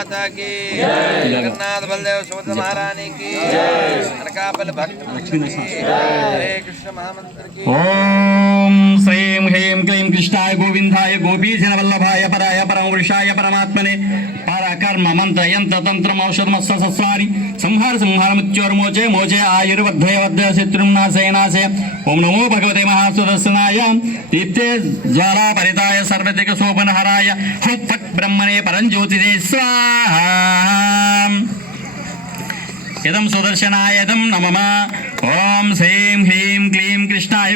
माता की। जगन्नाथ बलदेव सुभद्र महारानी की। अर्कापल भक्त हरे कृष्ण महामंत्र की। ओम श्रीम ह्रीम क्लीम कृष्णाय गोविंदाय गोपीजन वल्लभाय पराय పురుషాయ పరమాత్మనే. పరకర్మ మంత్ర యంత్ర తంత్రం ఔషధమస్త సస్వాని సంహార సంహారముత్యోర్మోచే మోచే ఆయుర్వర్ధయ వర్ధయ శత్రుం నాశయ నాశయ. ఓం నమో భగవతే మహాసుదర్శనాయ తీర్థే జ్వాలా పరితాయ సర్వదిక శోభనహరాయ. హుం ఫట్ బ్రహ్మణే పరంజ్యోతిదే స్వాహా. ఇదం సుదర్శనాయదం నమమ ఓం శ్రీం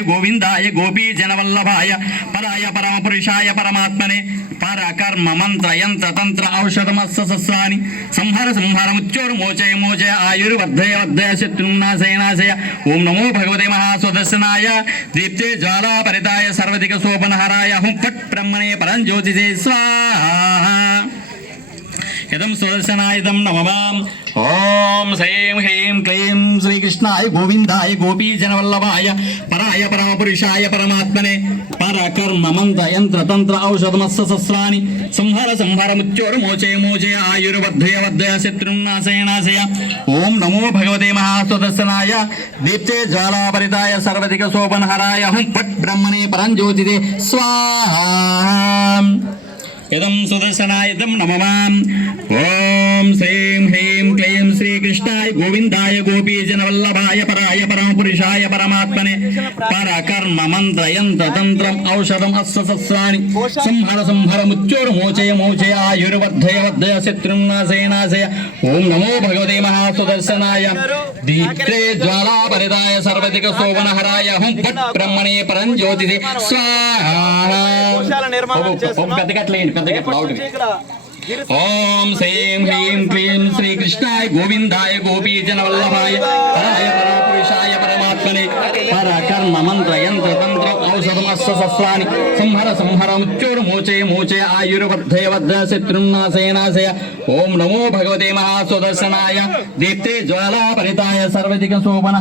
గోవిందాయ గోపీ జనవల్లభాయ పరాయ పరమ పురుషాయ పరమాత్మనే పరకర్మ మంత్ర యంత్ర తంత్ర ఔషధమస్త సస్సాని సంహార సంహారముచ్చోరు మోచయ మోచయ ఆయుర్వర్ధయ వర్ధయ శత్రునాశయనాశయ. ఓం నమో భగవతే మహాస్వదర్శనాయ. దీప్తే జ్వాలా పరితాయ సర్వధిక శోభనహరాయ హుం ఫట్ బ్రహ్మణే పరం పరంజ్యోతిజే స్వాహ. ఇదం సుదర్శనాయుధం నమవాం. ఓం శ్రీం హ్రీం శ్రీకృష్ణాయ గోవిందాయ గోపీ జనవల్లభాయ పరాయ పరమపురుషాయ పరమాత్మనే పరకర్మ మంత్ర యంత్ర తంత్ర ఔషధమస్త సస్రాని సంహార సంహార ముత్యోరు మోచయ మోచయ ఆయుర్వర్ధయ వర్ధయ శత్రునాశయ నాశయ ఓం నమో భగవతే మహాస్వదర్శనాయ దీప్తే జ్వాలాపరితాయ సర్వధిక శోభనహరాయ హుం పట్ బ్రహ్మణే పరంజ్యోతిదే స్వాహా ఇదం సుదర్శనాయుధం నమమాం ఓం శ్రీకృష్ణాయ గోవిందాయ గోపీజనవల్లభాయ పరాయ పరమపురుషాయ పరమాత్మనే. పరకర్మ మంత్ర యంత్ర తంత్రం ఔషధం అస్త సస్రాని సంహర సంహర ముచ్చోరు మోచయ మోచయ ఆయుర్వర్ధయ వర్ధయ శత్రుం నాశయ నాశయ ఓం నమో భగవతే మహాసుదర్శనాయ. దీప్తే జ్వాలా పరిదాయ సర్వదిక శోభనహరాయ. హుం ఫట్ బ్రహ్మణే పరం జ్యోతిషి. స్వాహా. నిర్మాణం ఓ, ఓ, ఓం శ్రీం హ్రీం క్లీం శ్రీకృష్ణాయ గోవిందాయ గోపీజన వల్లభాయ పరాయ పరమపురుషాయ పరమాత్మనే పరకర్మ మంత్ర యంత్ర తంత్ర ఔషధమస్త సస్వాని సంహర సంహర ముచ్చోరు మోచే మోచే ఆయుర్వర్ధయ వర్ధ శత్రున్నాశయనాశయ ఓం నమో భగవతే మహాసుదర్శనాయ. దీప్తే జ్వాలా పరితాయ సర్వదిక శోభన.